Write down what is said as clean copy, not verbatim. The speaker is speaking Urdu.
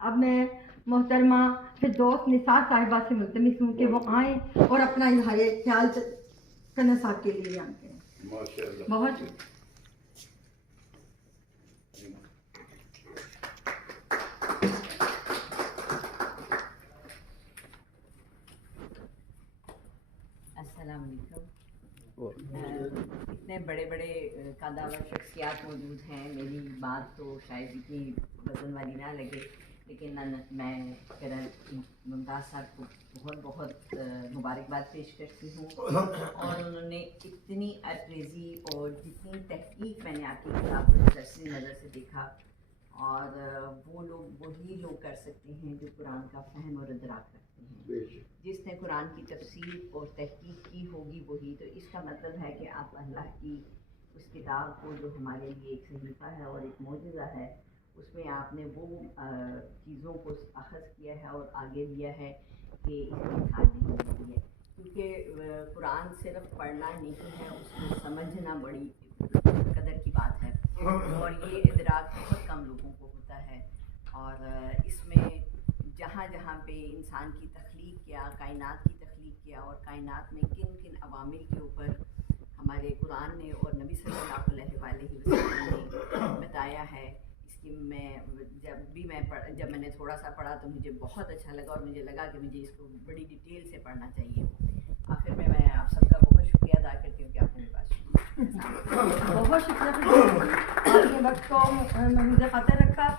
اب میں محترمہ فردوس نثار صاحبہ سے ملتمس ہوں کہ وہ آئیں اور اپنا اظہار خیال کنہ صاحب کے لیے بیان کریں. بہت السلام علیکم. اتنے بڑے بڑے قداور شخصیات موجود ہیں, میری بات تو شاید اتنی وزن والی نہ لگے, لیکن میں ممتاز صاحب کو بہت بہت مبارکباد پیش کرتی ہوں. اور انہوں نے اتنی اپریزی اور جتنی تحقیق میں نے آپ کی کتاب کو سرسری نظر سے دیکھا, اور وہ لوگ وہی لوگ کر سکتے ہیں جو قرآن کا فہم اور ادراک رکھتے ہیں. جس نے قرآن کی تفسیر اور تحقیق کی ہوگی وہی. تو اس کا مطلب ہے کہ آپ اللہ کی اس کتاب کو, جو ہمارے لیے ایک صحیفہ ہے اور ایک معجزہ ہے, اس میں آپ نے وہ چیزوں کو اخذ کیا ہے اور آگے لیا ہے کہ اس کی مثال نہیں ہوتی ہے. کیونکہ قرآن صرف پڑھنا نہیں ہے, اس کو سمجھنا بڑی قدر کی بات ہے, اور یہ ادراک بہت کم لوگوں کو ہوتا ہے. اور اس میں جہاں جہاں پہ انسان کی تخلیق کیا, کائنات کی تخلیق کیا, اور کائنات میں کن کن عوامل کے اوپر ہمارے قرآن نے اور نبی صلی اللہ علیہ وآلہ وسلم نے بتایا ہے, اس کی میں جب میں نے تھوڑا سا پڑھا تو مجھے بہت اچھا لگا, اور مجھے لگا کہ مجھے اس کو بڑی ڈیٹیل سے پڑھنا چاہیے. آخر میں آپ سب کا بہت شکریہ ادا کرتی ہوں کہ آپ نے میرے پاس بہت شکریہ. آپ نے وقت کو محفوظ خاطر رکھا.